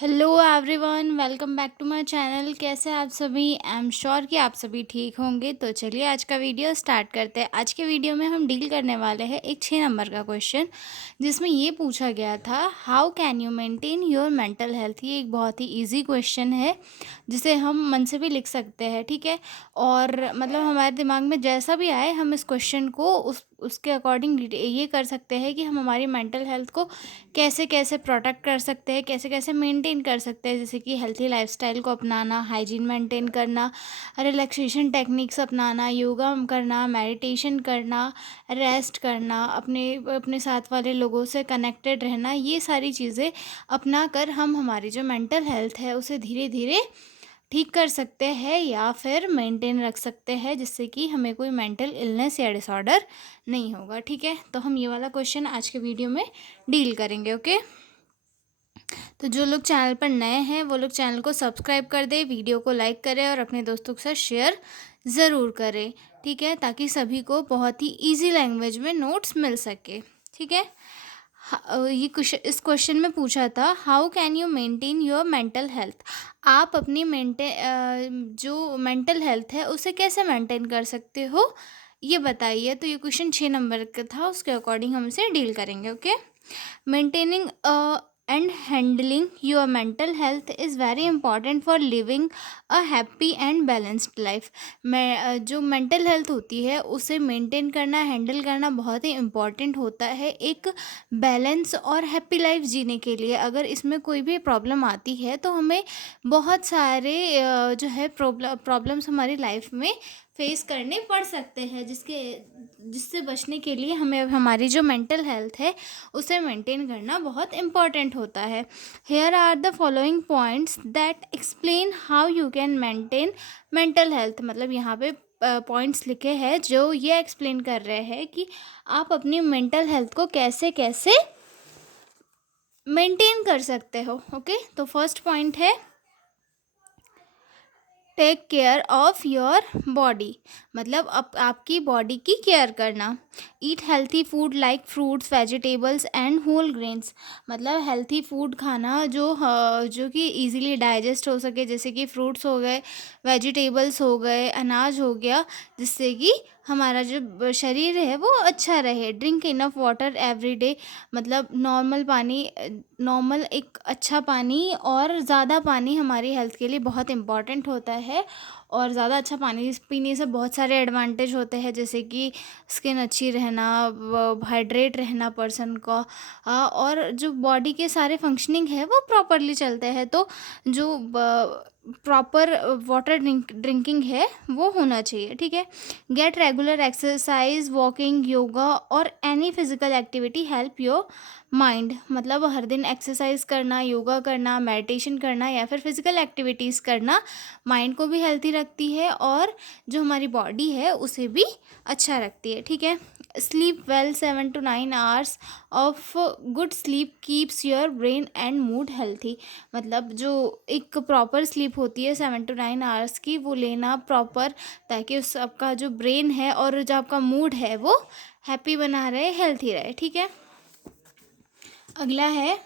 Hello everyone, welcome back to my channel. कैसे हैं आप सभी? आई एम श्योर कि आप सभी ठीक होंगे। तो चलिए आज का वीडियो स्टार्ट करते हैं। आज के वीडियो में हम डील करने वाले हैं एक 6 नंबर का क्वेश्चन, जिसमें ये पूछा गया था, how can you maintain your mental health. ये एक बहुत ही इजी क्वेश्चन है जिसे हम मन से भी लिख सकते हैं, ठीक है। और मतलब हमारे दिमाग में जैसा भी आए हम इस क्वेश्चन को उसके अकॉर्डिंग ये कर सकते हैं कि हम हमारी मेंटल हेल्थ को कैसे कैसे प्रोटेक्ट कर सकते हैं, कैसे कैसे मेंटेन कर सकते हैं। जैसे कि हेल्थी लाइफस्टाइल को अपनाना, हाइजीन मेंटेन करना, रिलैक्सेशन टेक्निक्स अपनाना, योगा करना, मेडिटेशन करना, रेस्ट करना, अपने अपने साथ वाले लोगों से कनेक्टेड रहना, ये सारी चीज़ें अपना कर हम हमारी जो मेंटल हेल्थ है उसे धीरे धीरे ठीक कर सकते हैं या फिर मेंटेन रख सकते हैं, जिससे कि हमें कोई मेंटल इलनेस या डिसऑर्डर नहीं होगा, ठीक है। तो हम ये वाला क्वेश्चन आज के वीडियो में डील करेंगे, ओके। तो जो लोग चैनल पर नए हैं वो लोग चैनल को सब्सक्राइब कर दें, वीडियो को लाइक करें और अपने दोस्तों के साथ शेयर ज़रूर करें, ठीक है, ताकि सभी को बहुत ही इजी लैंग्वेज में नोट्स मिल सके, ठीक है। ये क्वेश्चन इस क्वेश्चन में पूछा था, how can you maintain your mental health. आप अपनी जो मेंटल हेल्थ है उसे कैसे मेंटेन कर सकते हो, ये बताइए। तो ये क्वेश्चन 6 नंबर का था, उसके अकॉर्डिंग हम इसे डील करेंगे, okay. Maintaining and handling your mental health is very important for living a happy and balanced life। मैं जो मेंटल हेल्थ होती है उसे मेंटेन करना, हैंडल करना बहुत ही इम्पॉर्टेंट होता है एक बैलेंस और हैप्पी लाइफ जीने के लिए। अगर इसमें कोई भी प्रॉब्लम आती है तो हमें बहुत सारे जो है प्रॉब्लम्स हमारी लाइफ में फेस करने पड़ सकते हैं, जिससे बचने के लिए हमें हमारी जो मेंटल हेल्थ है उसे मेंटेन करना बहुत इम्पॉर्टेंट होता है। Here are the following points that explain how you can maintain mental health. मतलब यहाँ पे पॉइंट्स लिखे हैं जो ये एक्सप्लेन कर रहे हैं कि आप अपनी मेंटल हेल्थ को कैसे कैसे मेंटेन कर सकते हो, ओके। तो फर्स्ट पॉइंट है, take care of your body. मतलब आपकी बॉडी की केयर करना। Eat healthy food like fruits, vegetables and whole grains. मतलब हेल्थी फूड खाना जो कि इजीली डाइजेस्ट हो सके, जैसे कि फ्रूट्स हो गए, वेजिटेबल्स हो गए, अनाज हो गया, जिससे कि हमारा जो शरीर है वो अच्छा रहे। Drink enough water every day. मतलब नॉर्मल एक अच्छा पानी और ज़्यादा पानी हमारी हेल्थ के लिए बहुत इम्पॉर्टेंट होता है। और ज़्यादा अच्छा पानी पीने से बहुत सारे एडवांटेज होते हैं, जैसे कि स्किन अच्छी रहना, हाइड्रेट रहना पर्सन का, और जो बॉडी के सारे फंक्शनिंग है वो प्रॉपरली चलते हैं। तो जो प्रॉपर वाटर ड्रिंकिंग है वो होना चाहिए, ठीक है। Get regular exercise, walking, yoga और any physical activity help your mind. मतलब हर दिन एक्सरसाइज करना, योगा करना, मेडिटेशन करना या फिर फिजिकल एक्टिविटीज़ करना माइंड को भी हेल्थी रखती है और जो हमारी बॉडी है उसे भी अच्छा रखती है, ठीक है। Sleep well, 7 to 9 hours of good sleep keeps your brain and mood healthy. मतलब जो एक प्रॉपर स्लीप होती है 7 to 9 hours की, वो लेना प्रॉपर, ताकि उस आपका जो ब्रेन है और जो आपका मूड है वो हैप्पी बना रहे, हेल्थी रहे, ठीक है। अगला है,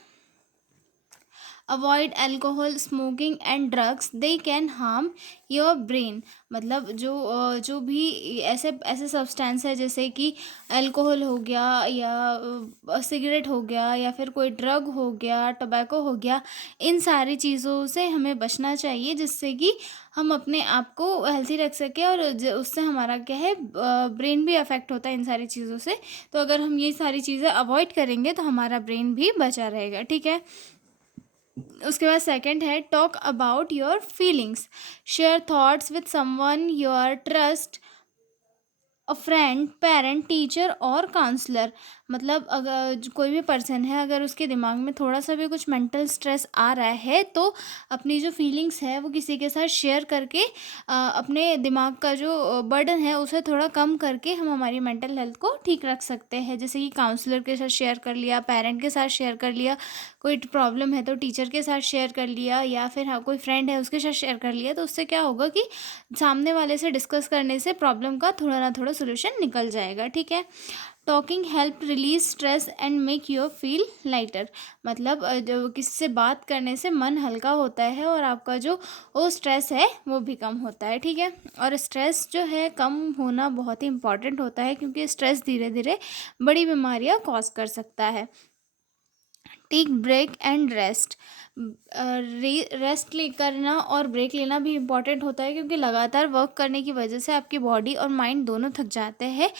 avoid alcohol, smoking and drugs, they can harm your brain. मतलब जो भी ऐसे ऐसे सब्सटेंस है, जैसे कि अल्कोहल हो गया या सिगरेट हो गया या फिर कोई ड्रग हो गया, टबैको हो गया, इन सारी चीज़ों से हमें बचना चाहिए, जिससे कि हम अपने आप को हेल्थी रख सकें। और उससे हमारा क्या है, ब्रेन भी अफेक्ट होता है इन सारी चीज़ों से। तो अगर हम ये सारी चीज़ें अवॉइड करेंगे तो हमारा ब्रेन भी बचा रहेगा, ठीक है। उसके बाद सेकंड है, talk about your feelings, share thoughts with someone your trust, a friend, parent, teacher और काउंसलर। मतलब अगर कोई भी पर्सन है, अगर उसके दिमाग में थोड़ा सा भी कुछ मेंटल स्ट्रेस आ रहा है तो अपनी जो फीलिंग्स है वो किसी के साथ शेयर करके अपने दिमाग का जो बर्डन है उसे थोड़ा कम करके हम हमारी मेंटल हेल्थ को ठीक रख सकते हैं। जैसे कि काउंसलर के साथ शेयर कर लिया, पेरेंट के साथ शेयर कर लिया, कोई प्रॉब्लम है तो टीचर के साथ शेयर कर लिया, या फिर हाँ कोई फ्रेंड है उसके साथ शेयर कर लिया। तो उससे क्या होगा कि सामने वाले से डिस्कस करने से प्रॉब्लम का थोड़ा ना थोड़ा सोल्यूशन निकल जाएगा, ठीक है। Talking help release stress and make you feel lighter. मतलब जो किसी से बात करने से मन हल्का होता है और आपका जो वो स्ट्रेस है वो भी कम होता है, ठीक है। और स्ट्रेस जो है कम होना बहुत ही इंपॉर्टेंट होता है, क्योंकि स्ट्रेस धीरे धीरे बड़ी बीमारियां कॉज कर सकता है। Take break and rest. Rest ले करना और ब्रेक लेना भी इम्पॉर्टेंट होता है, क्योंकि लगातार वर्क करने की वजह से आपकी बॉडी और माइंड दोनों थक जाते हैं,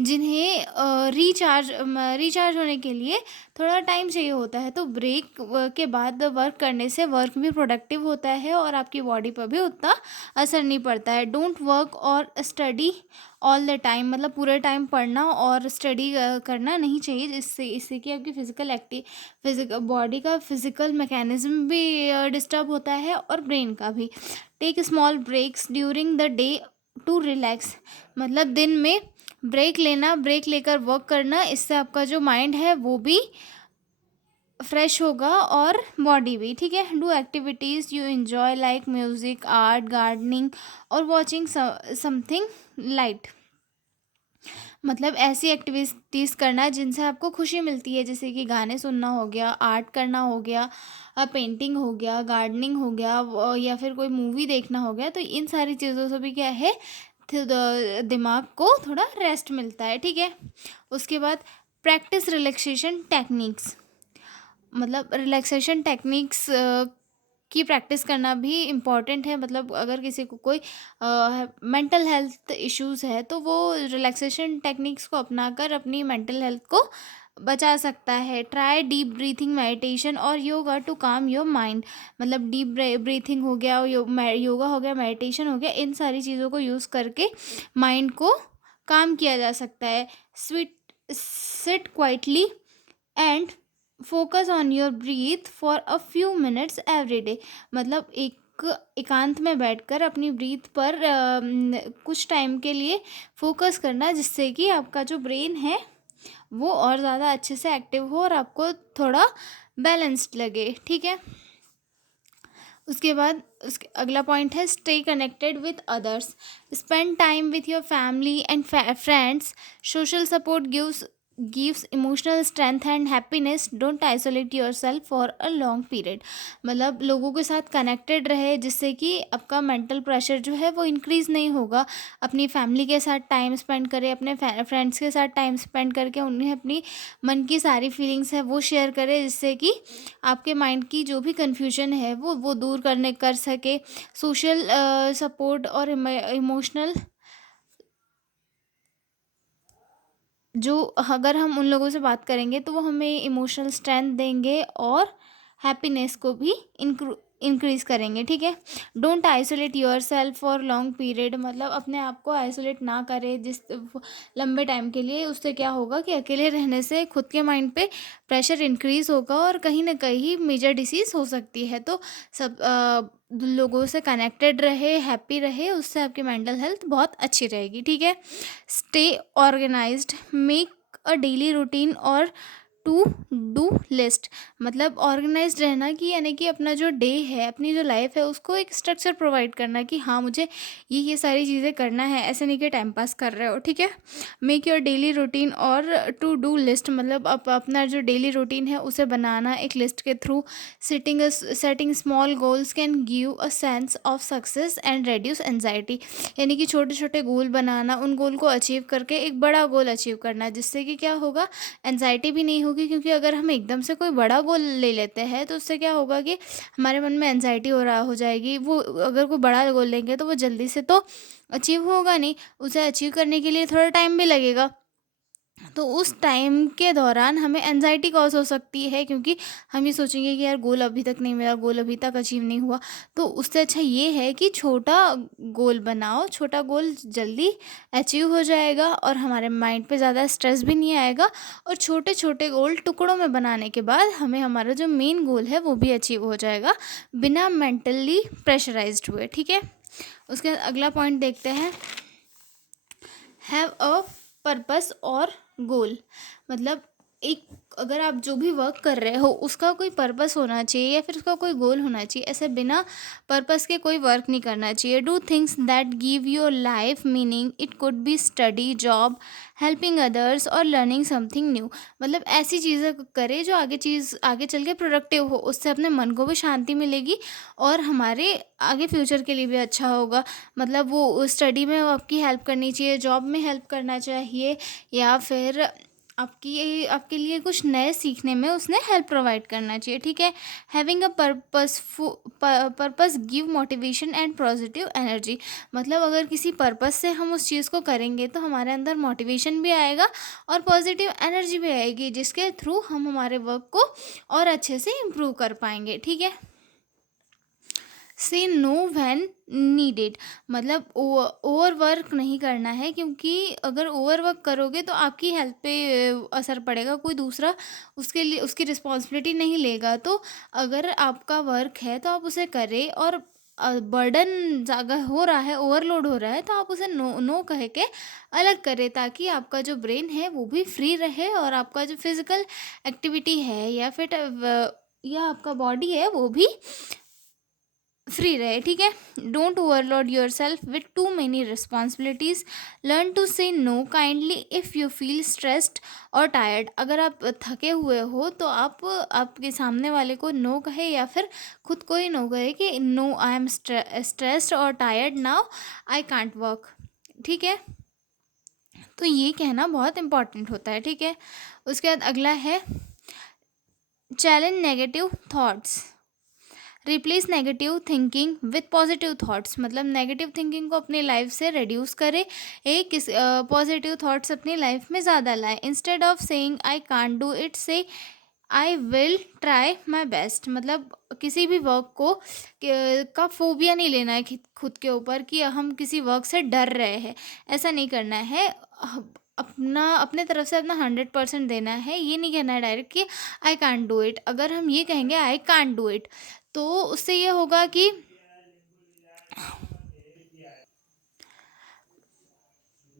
जिन्हें रिचार्ज होने के लिए थोड़ा टाइम चाहिए होता है। तो ब्रेक के बाद वर्क करने से वर्क भी प्रोडक्टिव होता है और आपकी बॉडी पर भी उतना असर नहीं पड़ता है। डोंट वर्क और स्टडी ऑल द टाइम। मतलब पूरे टाइम पढ़ना और स्टडी करना नहीं चाहिए, जिससे इससे कि आपकी फिजिकल बॉडी का फिजिकल मैकेनिज्म भी डिस्टर्ब होता है और ब्रेन का भी। Take small breaks during the day to relax. मतलब दिन में ब्रेक लेना, ब्रेक लेकर वर्क करना, इससे आपका जो माइंड है वो भी फ्रेश होगा और बॉडी भी, ठीक है। Do activities you enjoy like music, art, gardening और वॉचिंग समथिंग लाइट। मतलब ऐसी एक्टिविटीज़ करना जिनसे आपको खुशी मिलती है, जैसे कि गाने सुनना हो गया, आर्ट करना हो गया, पेंटिंग हो गया, गार्डनिंग हो गया, या फिर कोई मूवी देखना हो गया। तो इन सारी चीज़ों से भी क्या है, दिमाग को थोड़ा रेस्ट मिलता है, ठीक है। उसके बाद प्रैक्टिस रिलैक्सेशन टेक्निक्स। मतलब रिलैक्सेशन टेक्निक्स की प्रैक्टिस करना भी इम्पॉर्टेंट है। मतलब अगर किसी को कोई मेंटल हेल्थ इश्यूज़ है तो वो रिलैक्सेशन टेक्निक्स को अपनाकर अपनी मेंटल हेल्थ को बचा सकता है। ट्राई डीप ब्रीथिंग, मेडिटेशन और yoga to calm your mind. मतलब डीप ब्रीथिंग हो गया, योगा हो गया, मेडिटेशन हो गया, इन सारी चीज़ों को यूज़ करके माइंड को काम किया जा सकता है। Sit quietly and focus on your breathe for a few minutes every day. मतलब एकांत में बैठकर अपनी ब्रीथ पर कुछ टाइम के लिए फोकस करना, जिससे कि आपका जो ब्रेन है वो और ज़्यादा अच्छे से एक्टिव हो और आपको थोड़ा बैलेंस्ड लगे, ठीक है। उसके बाद उसके अगला पॉइंट है stay connected with others. Spend time with your family and friends. Social support gives emotional strength and happiness. Don't isolate your self for a long period. मतलब लोगों के साथ कनेक्टेड रहे, जिससे कि आपका मेंटल प्रेशर जो है वो इंक्रीज़ नहीं होगा। अपनी फैमिली के साथ टाइम स्पेंड करें, अपने फ्रेंड्स के साथ टाइम स्पेंड करके उन्हें अपनी मन की सारी फीलिंग्स है वो शेयर करें, जिससे कि आपके माइंड की जो भी कन्फ्यूजन है वो दूर कर सके। सोशल सपोर्ट और इमोशनल जो, अगर हम उन लोगों से बात करेंगे तो वो हमें इमोशनल स्ट्रेंथ देंगे और हैप्पीनेस को भी इंक्रीज करेंगे, ठीक है। Don't isolate your self for long period. मतलब अपने आप को आइसोलेट ना करें लंबे टाइम के लिए। उससे क्या होगा कि अकेले रहने से खुद के माइंड पे प्रेशर इंक्रीज होगा और कहीं ना कहीं मेजर डिसीज हो सकती है। तो सब लोगों से कनेक्टेड रहे, हैप्पी रहे, उससे आपकी मेंटल हेल्थ बहुत अच्छी रहेगी, ठीक है। Stay organised, make a daily routine और टू डू लिस्ट। मतलब ऑर्गेनाइज्ड रहना कि यानी कि अपना जो डे है, अपनी जो लाइफ है, उसको एक स्ट्रक्चर प्रोवाइड करना कि हाँ मुझे ये सारी चीज़ें करना है, ऐसे नहीं कि टाइम पास कर रहे हो, ठीक है। मेक योर डेली रूटीन और टू डू लिस्ट। मतलब अपना जो डेली रूटीन है उसे बनाना एक लिस्ट के through. Setting small goals can give a sense of success and reduce anxiety. यानी कि छोटे छोटे गोल बनाना, उन गोल को अचीव करके एक बड़ा गोल अचीव करना, जिससे कि क्या होगा, एनजाइटी भी नहीं होगी। क्योंकि अगर हम एकदम से कोई बड़ा गोल ले लेते हैं तो उससे क्या होगा कि हमारे मन में एनजाइटी हो जाएगी। वो अगर कोई बड़ा गोल लेंगे तो वो जल्दी से तो अचीव होगा नहीं, उसे अचीव करने के लिए थोड़ा टाइम भी लगेगा। तो उस टाइम के दौरान हमें एनजाइटी कॉज हो सकती है, क्योंकि हम ये सोचेंगे कि यार गोल अभी तक नहीं मिला, गोल अभी तक अचीव नहीं हुआ। तो उससे अच्छा ये है कि छोटा गोल बनाओ, छोटा गोल जल्दी अचीव हो जाएगा और हमारे माइंड पे ज़्यादा स्ट्रेस भी नहीं आएगा। और छोटे छोटे गोल टुकड़ों में बनाने के बाद हमें हमारा जो मेन गोल है वो भी अचीव हो जाएगा, बिना मेंटली प्रेशराइज्ड हुए, ठीक है। उसके बाद अगला पॉइंट देखते हैं, हैव अ पर्पस और गोल। मतलब एक अगर आप जो भी वर्क कर रहे हो उसका कोई पर्पस होना चाहिए या फिर उसका कोई गोल होना चाहिए। ऐसे बिना पर्पस के कोई वर्क नहीं करना चाहिए। Do things that give your life meaning. It could be study, job, helping others और लर्निंग समथिंग न्यू। मतलब ऐसी चीज़ें करें जो आगे चल के प्रोडक्टिव हो। उससे अपने मन को भी शांति मिलेगी और हमारे आगे फ्यूचर के लिए भी अच्छा होगा। मतलब वो स्टडी में वो आपकी हेल्प करनी चाहिए, जॉब में हेल्प करना चाहिए, या फिर आपके लिए कुछ नए सीखने में उसने हेल्प प्रोवाइड करना चाहिए। ठीक है। Having a purpose give motivation and positive energy. मतलब अगर किसी पर्पस से हम उस चीज़ को करेंगे तो हमारे अंदर मोटिवेशन भी आएगा और पॉजिटिव एनर्जी भी आएगी, जिसके थ्रू हम हमारे वर्क को और अच्छे से इम्प्रूव कर पाएंगे। ठीक है। से नो व्हेन नीडेड। मतलब ओवर वर्क नहीं करना है, क्योंकि अगर ओवर वर्क करोगे तो आपकी हेल्थ पे असर पड़ेगा। कोई दूसरा उसके लिए उसकी रिस्पॉन्सिबिलिटी नहीं लेगा। तो अगर आपका वर्क है तो आप उसे करें, और बर्डन ज़्यादा हो रहा है, ओवरलोड हो रहा है, तो आप उसे नो नो कह के अलग करें, ताकि आपका जो ब्रेन है वो भी फ्री रहे और आपका जो फिजिकल एक्टिविटी है या फिर या आपका बॉडी है वो भी फ्री रहे। ठीक है। Don't overload yourself with too many responsibilities. Learn to say no kindly if you feel stressed और टायर्ड। अगर आप थके हुए हो तो आप आपके सामने वाले को नो कहे, या फिर खुद को ही नो कहे कि नो, आई एम स्ट्रेस्ड और tired now, I can't work. ठीक है। तो ये कहना बहुत इंपॉर्टेंट होता है। ठीक है। उसके बाद अगला है challenge negative thoughts. Replace negative thinking with positive thoughts. मतलब नेगेटिव थिंकिंग को अपनी लाइफ से रिड्यूस करें, एक पॉजिटिव थॉट्स अपनी लाइफ में ज़्यादा लाएं। Instead of saying I can't do it, say I will try my best. मतलब किसी भी वर्क को का फोबिया नहीं लेना है खुद के ऊपर, कि हम किसी वर्क से डर रहे हैं, ऐसा नहीं करना है। अपने तरफ से अपना 100% देना है। ये नहीं कहना है डायरेक्ट कि आई कांट डू इट। अगर हम ये कहेंगे आई कांट डू इट, तो उससे ये होगा कि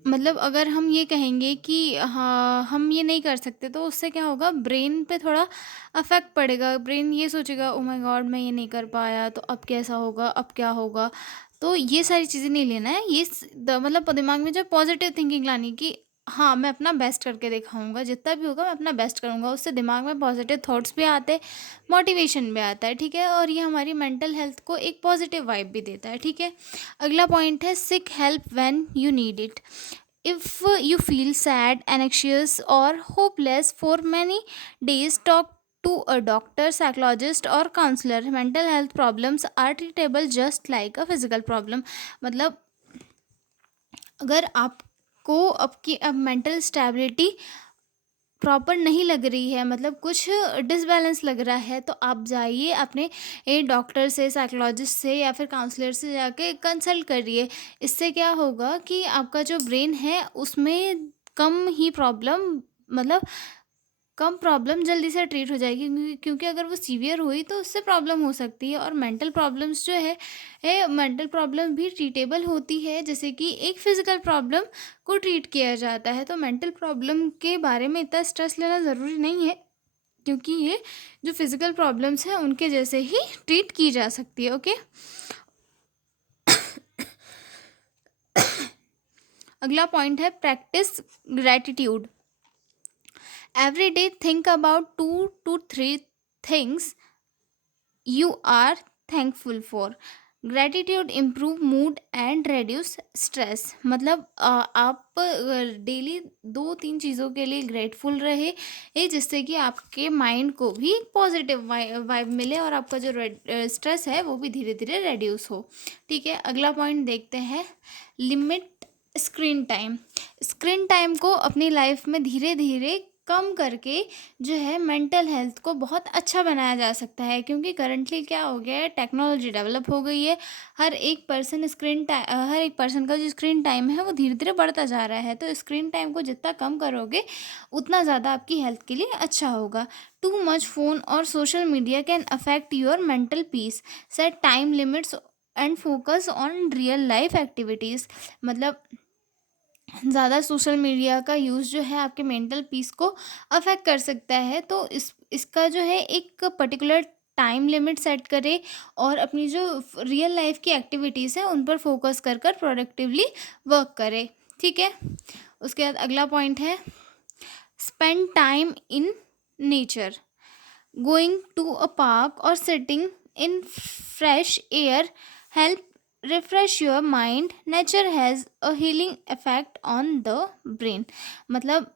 मतलब अगर हम ये कहेंगे कि हाँ हम ये नहीं कर सकते, तो उससे क्या होगा, ब्रेन पे थोड़ा अफेक्ट पड़ेगा। ब्रेन ये सोचेगा ओ माय गॉड मैं ये नहीं कर पाया, तो अब कैसा होगा, अब क्या होगा। तो ये सारी चीज़ें नहीं लेना है। मतलब दिमाग में जो पॉजिटिव थिंकिंग लानी कि हाँ मैं अपना बेस्ट करके दिखाऊंगा, जितना भी होगा मैं अपना बेस्ट करूंगा। उससे दिमाग में पॉजिटिव थॉट्स भी आते, मोटिवेशन भी आता है। ठीक है। और ये हमारी मेंटल हेल्थ को एक पॉजिटिव वाइब भी देता है। ठीक है। अगला पॉइंट है सिक help when you need it. If you feel sad, anxious, or hopeless for many days, talk to a doctor, psychologist, or counselor. Mental health problems are treatable just like a physical problem. मतलब अगर आपको आपकी अब mental stability proper नहीं लग रही है, मतलब कुछ डिसबैलेंस लग रहा है, तो आप जाइए अपने डॉक्टर से, साइकोलॉजिस्ट से, या फिर काउंसलर से जाके कंसल्ट करिए। इससे क्या होगा कि आपका जो ब्रेन है उसमें कम ही प्रॉब्लम, मतलब कम प्रॉब्लम जल्दी से ट्रीट हो जाएगी, क्योंकि अगर वो सीवियर हुई तो उससे प्रॉब्लम हो सकती है। और मेंटल प्रॉब्लम्स जो है मेंटल प्रॉब्लम भी ट्रीटेबल होती है, जैसे कि एक फिजिकल प्रॉब्लम को ट्रीट किया जाता है। तो मेंटल प्रॉब्लम के बारे में इतना स्ट्रेस लेना ज़रूरी नहीं है, क्योंकि ये जो फिजिकल प्रॉब्लम्स हैं उनके जैसे ही ट्रीट की जा सकती है। ओके। अगला पॉइंट है practice gratitude. Every day think about 2 to 3 things you are thankful for. Gratitude improve mood and reduce stress. मतलब आप डेली 2-3 चीज़ों के लिए ग्रेटफुल रहे, जिससे कि आपके माइंड को भी पॉजिटिव वाइब मिले और आपका जो स्ट्रेस है वो भी धीरे धीरे रेड्यूस हो। ठीक है। अगला पॉइंट देखते हैं limit screen time. Screen time को अपनी लाइफ में धीरे धीरे कम करके जो है मेंटल हेल्थ को बहुत अच्छा बनाया जा सकता है, क्योंकि करंटली क्या हो गया है, टेक्नोलॉजी डेवलप हो गई है। हर एक पर्सन का जो स्क्रीन टाइम है वो धीरे धीरे बढ़ता जा रहा है। तो स्क्रीन टाइम को जितना कम करोगे उतना ज़्यादा आपकी हेल्थ के लिए अच्छा होगा। टू मच फ़ोन और social media can affect your mental peace. Set time limits and focus on real life activities. मतलब ज़्यादा सोशल मीडिया का यूज़ जो है आपके मेंटल पीस को अफ़ेक्ट कर सकता है। तो इसका जो है एक पर्टिकुलर टाइम लिमिट सेट करें और अपनी जो रियल लाइफ़ की एक्टिविटीज़ हैं उन पर फ़ोकस कर कर प्रोडक्टिवली वर्क करें, ठीक है? उसके बाद अगला पॉइंट है, spend time in nature. Going to a park or sitting in fresh air help refresh your mind. Nature has a healing effect on the brain. मतलब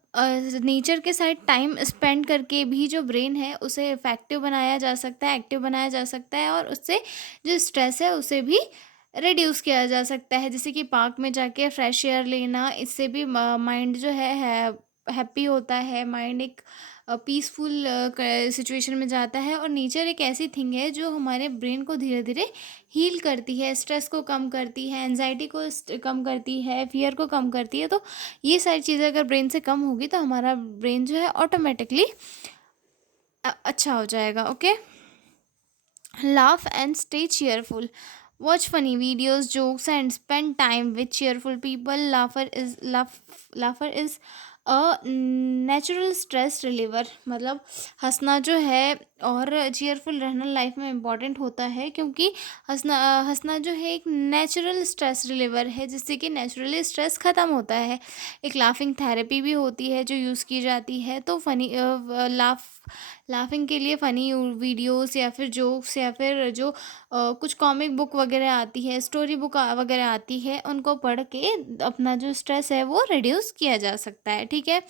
नेचर के साथ टाइम स्पेंड करके भी जो ब्रेन है उसे इफेक्टिव बनाया जा सकता है, एक्टिव बनाया जा सकता है, और उससे जो स्ट्रेस है उसे भी रिड्यूस किया जा सकता है। जैसे कि पार्क में जाके फ्रेश एयर लेना, इससे भी माइंड जो है हैप्पी होता है, माइंड एक पीसफुल सिचुएशन में जाता है। और नेचर एक ऐसी थिंग है जो हमारे ब्रेन को धीरे धीरे हील करती है, स्ट्रेस को कम करती है, एनजाइटी को कम करती है, फियर को कम करती है। तो ये सारी चीज़ें अगर ब्रेन से कम होगी तो हमारा ब्रेन जो है ऑटोमेटिकली अच्छा हो जाएगा। Okay, laugh and stay cheerful. Watch funny videos, jokes, and spend time with cheerful people. Laughter is a natural stress reliever. मतलब हंसना जो है और चीयरफुल रहना लाइफ में इम्पॉर्टेंट होता है, क्योंकि हंसना जो है एक नेचुरल स्ट्रेस रिलीवर है, जिससे कि नेचुरली स्ट्रेस ख़त्म होता है। एक लाफिंग थेरेपी भी होती है जो यूज़ की जाती है। तो फनी लाफिंग के लिए फ़नी वीडियोस या फिर जोक्स या फिर जो कुछ कॉमिक बुक वगैरह आती है, स्टोरी बुक वगैरह आती है, उनको पढ़ के अपना जो स्ट्रेस है वो रिड्यूस किया जा सकता है, ठीक है?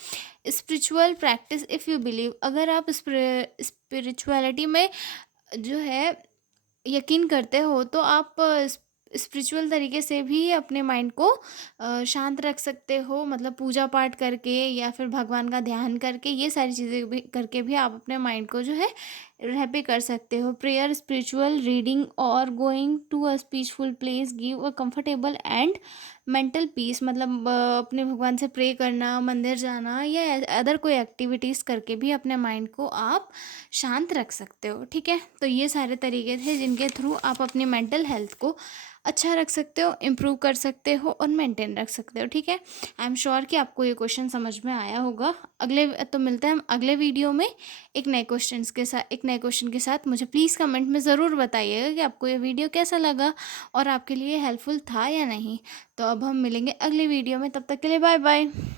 Spiritual practice, if you believe, अगर आप स्पिरिचुअलिटी में जो है यकीन करते हो तो आप स्पिरिचुअल तरीके से भी अपने माइंड को शांत रख सकते हो। मतलब पूजा पाठ करके या फिर भगवान का ध्यान करके, ये सारी चीज़ें भी करके भी आप अपने माइंड को जो है हैप्पी कर सकते हो। प्रेयर, स्पिरिचुअल रीडिंग और going to a peaceful place give a comfortable and mental peace. मतलब अपने भगवान से प्रे करना, मंदिर जाना या अदर कोई एक्टिविटीज़ करके भी अपने माइंड को आप शांत रख सकते हो, ठीक है? तो ये सारे तरीके थे जिनके थ्रू आप अपनी मेंटल हेल्थ को अच्छा रख सकते हो, इम्प्रूव कर सकते हो और मेंटेन रख सकते हो, ठीक है? आई एम श्योर कि आपको ये क्वेश्चन समझ में आया होगा। अगले तो मिलते हैं हम अगले वीडियो में एक नए क्वेश्चन के साथ। मुझे प्लीज़ कमेंट में ज़रूर बताइएगा कि आपको ये वीडियो कैसा लगा और आपके लिए हेल्पफुल था या नहीं। तो अब हम मिलेंगे अगले वीडियो में, तब तक के लिए बाय बाय।